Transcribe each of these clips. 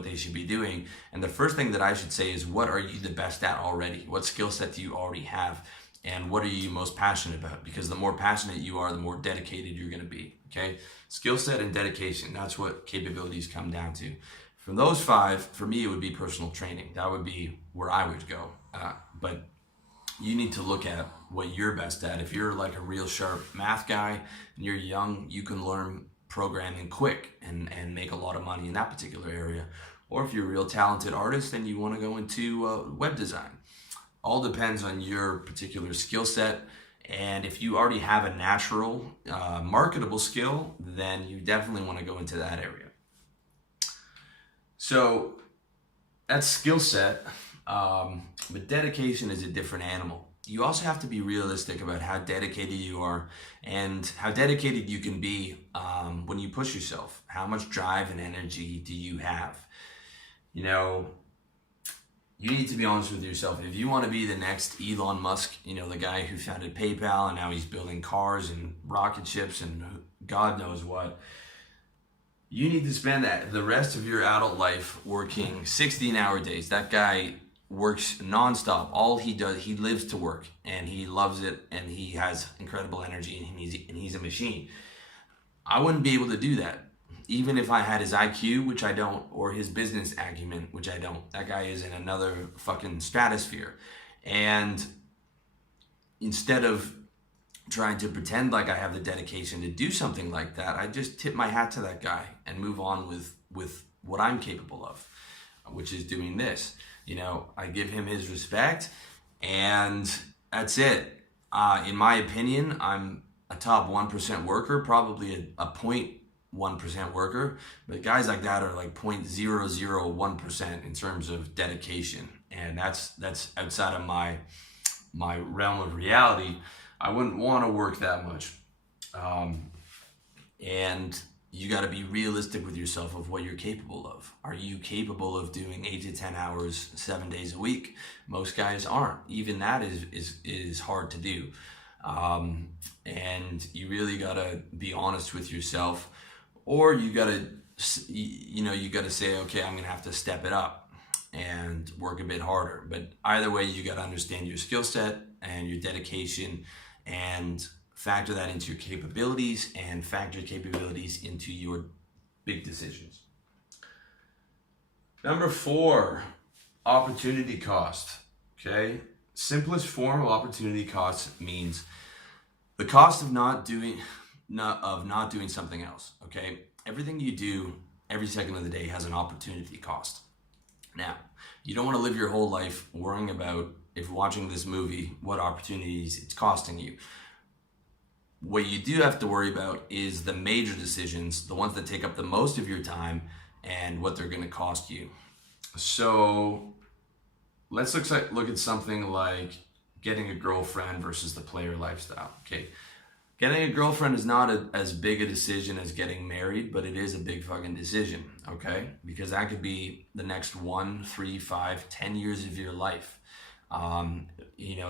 what they should be doing. And the first thing that I should say is, what are you the best at already? What skill set do you already have? And what are you most passionate about? Because the more passionate you are, the more dedicated you're going to be. Okay, skill set and dedication, that's what capabilities come down to. From those five, for me, it would be personal training. That would be where I would go. But you need to look at what you're best at. If you're like a real sharp math guy and you're young, you can learn programming quick and make a lot of money in that particular area. Or if you're a real talented artist and you want to go into web design, all depends on your particular skill set. And if you already have a natural marketable skill, then you definitely want to go into that area. So that's skill set, but dedication is a different animal. You also have to be realistic about how dedicated you are and how dedicated you can be when you push yourself. How much drive and energy do you have? You know, you need to be honest with yourself. If you want to be the next Elon Musk, you know, the guy who founded PayPal and now he's building cars and rocket ships and God knows what, you need to spend the rest of your adult life working 16-hour days. That guy works nonstop. All he does, he lives to work and he loves it and he has incredible energy and he's a machine. I wouldn't be able to do that. Even if I had his IQ, which I don't, or his business acumen, which I don't. That guy is in another fucking stratosphere. And instead of trying to pretend like I have the dedication to do something like that, I just tip my hat to that guy and move on with what I'm capable of, which is doing this. You know, I give him his respect and that's it. In my opinion, I'm a top 1% worker, probably a 0.1% worker, but guys like that are like 0.001% in terms of dedication. And that's outside of my realm of reality. I wouldn't want to work that much. And you got to be realistic with yourself of what you're capable of. Are you capable of doing 8 to 10 hours, 7 days a week? Most guys aren't. Even that is hard to do. And you really got to be honest with yourself, or you got to, you got to say, okay, I'm going to have to step it up and work a bit harder. But either way, you got to understand your skill set and your dedication and factor that into your capabilities and factor capabilities into your big decisions. Number 4, opportunity cost. Okay, simplest form of opportunity cost means the cost of not doing something else. Okay, everything you do every second of the day has an opportunity cost. Now, you don't want to live your whole life worrying about, if watching this movie, what opportunities it's costing you. What you do have to worry about is the major decisions, the ones that take up the most of your time and what they're going to cost you. So let's look at something like getting a girlfriend versus the player lifestyle. Okay, getting a girlfriend is not as big a decision as getting married, but it is a big fucking decision, okay? Because that could be the next 1, 3, 5, 10 years of your life.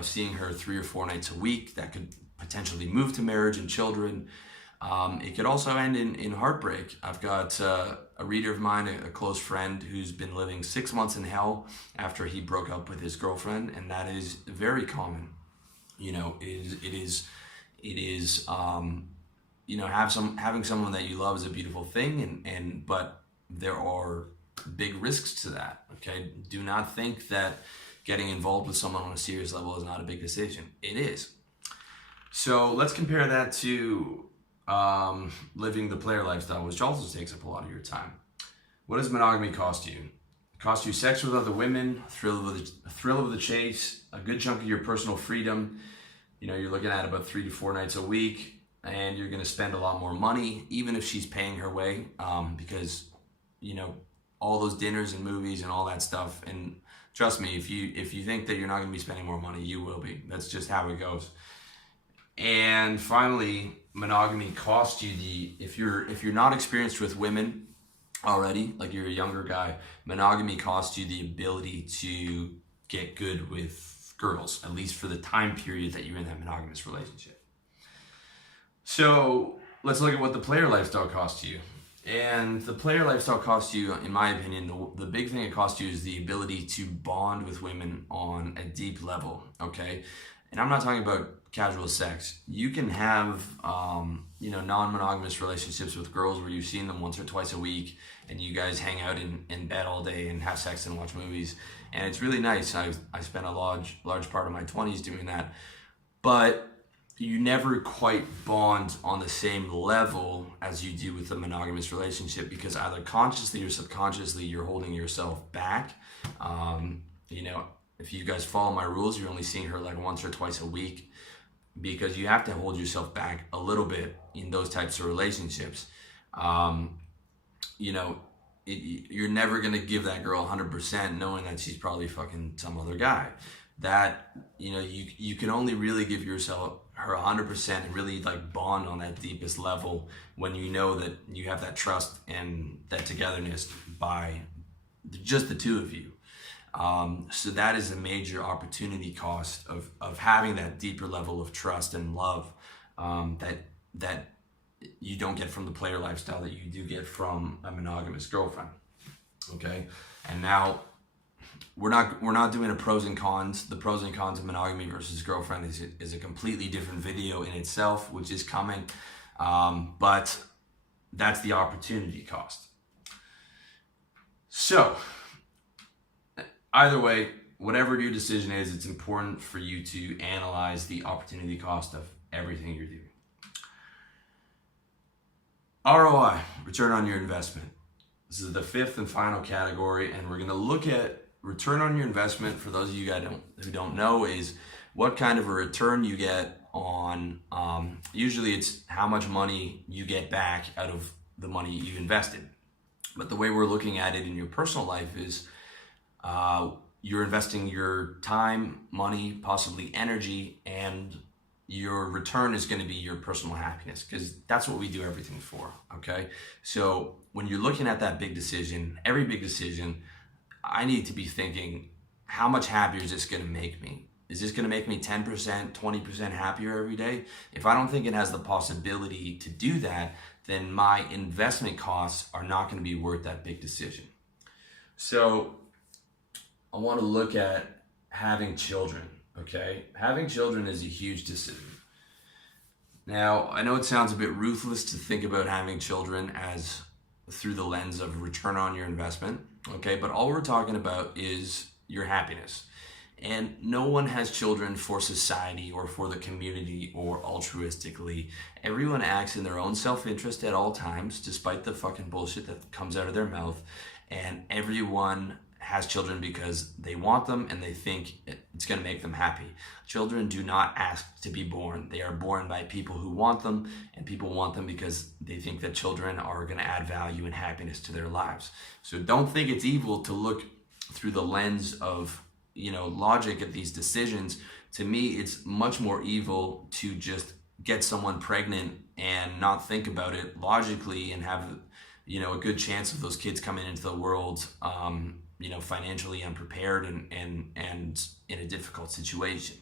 Seeing her 3 or 4 nights a week, that could potentially move to marriage and children. It could also end in heartbreak. I've got a reader of mine, a close friend, who's been living 6 months in hell after he broke up with his girlfriend, and that is very common. Having someone that you love is a beautiful thing, but there are big risks to that. Okay, do not think that getting involved with someone on a serious level is not a big decision. It is. So let's compare that to living the player lifestyle, which also takes up a lot of your time. What does monogamy cost you? It costs you sex with other women, thrill of the chase, a good chunk of your personal freedom. You're looking at about 3 to 4 nights a week, and you're going to spend a lot more money, even if she's paying her way, because all those dinners and movies and all that stuff. And trust me, if you think that you're not going to be spending more money, you will be. That's just how it goes. And finally, monogamy costs you if you're not experienced with women already, like you're a younger guy, monogamy costs you the ability to get good with girls, at least for the time period that you're in that monogamous relationship. So let's look at what the player lifestyle costs you. And the player lifestyle costs you, in my opinion, the big thing it costs you is the ability to bond with women on a deep level, okay? And I'm not talking about casual sex. You can have, non-monogamous relationships with girls where you've seen them once or twice a week and you guys hang out in bed all day and have sex and watch movies. And it's really nice. I spent a large part of my 20s doing that. But you never quite bond on the same level as you do with a monogamous relationship, because either consciously or subconsciously you're holding yourself back. If you guys follow my rules, you're only seeing her like once or twice a week, because you have to hold yourself back a little bit in those types of relationships. You're never going to give that girl 100% knowing that she's probably fucking some other guy. That, you can only really give yourself her 100% and really like bond on that deepest level when you know that you have that trust and that togetherness by just the two of you. So that is a major opportunity cost of having that deeper level of trust and love that you don't get from the player lifestyle that you do get from a monogamous girlfriend. Okay, and now we're not doing a pros and cons. The pros and cons of monogamy versus girlfriend is a completely different video in itself, which is coming. But that's the opportunity cost. So either way, whatever your decision is, it's important for you to analyze the opportunity cost of everything you're doing. ROI, return on your investment. This is the fifth and final category, and we're going to look at return on your investment. For those of you guys who don't know, is what kind of a return you get on, usually it's how much money you get back out of the money you invested. But the way we're looking at it in your personal life is you're investing your time, money, possibly energy, and your return is going to be your personal happiness, because that's what we do everything for, okay? So when you're looking at that big decision, every big decision, I need to be thinking, how much happier is this going to make me? Is this going to make me 10%, 20% happier every day? If I don't think it has the possibility to do that, then my investment costs are not going to be worth that big decision. So I want to look at having children, okay? Having children is a huge decision. Now, I know it sounds a bit ruthless to think about having children as through the lens of return on your investment, okay? But all we're talking about is your happiness. And no one has children for society or for the community or altruistically. Everyone acts in their own self-interest at all times, despite the fucking bullshit that comes out of their mouth. And everyone has children because they want them and they think it's going to make them happy. Children do not ask to be born. They are born by people who want them, and people want them because they think that children are going to add value and happiness to their lives. So don't think it's evil to look through the lens of, logic at these decisions. To me, it's much more evil to just get someone pregnant and not think about it logically and have, a good chance of those kids coming into the world, financially unprepared and in a difficult situation.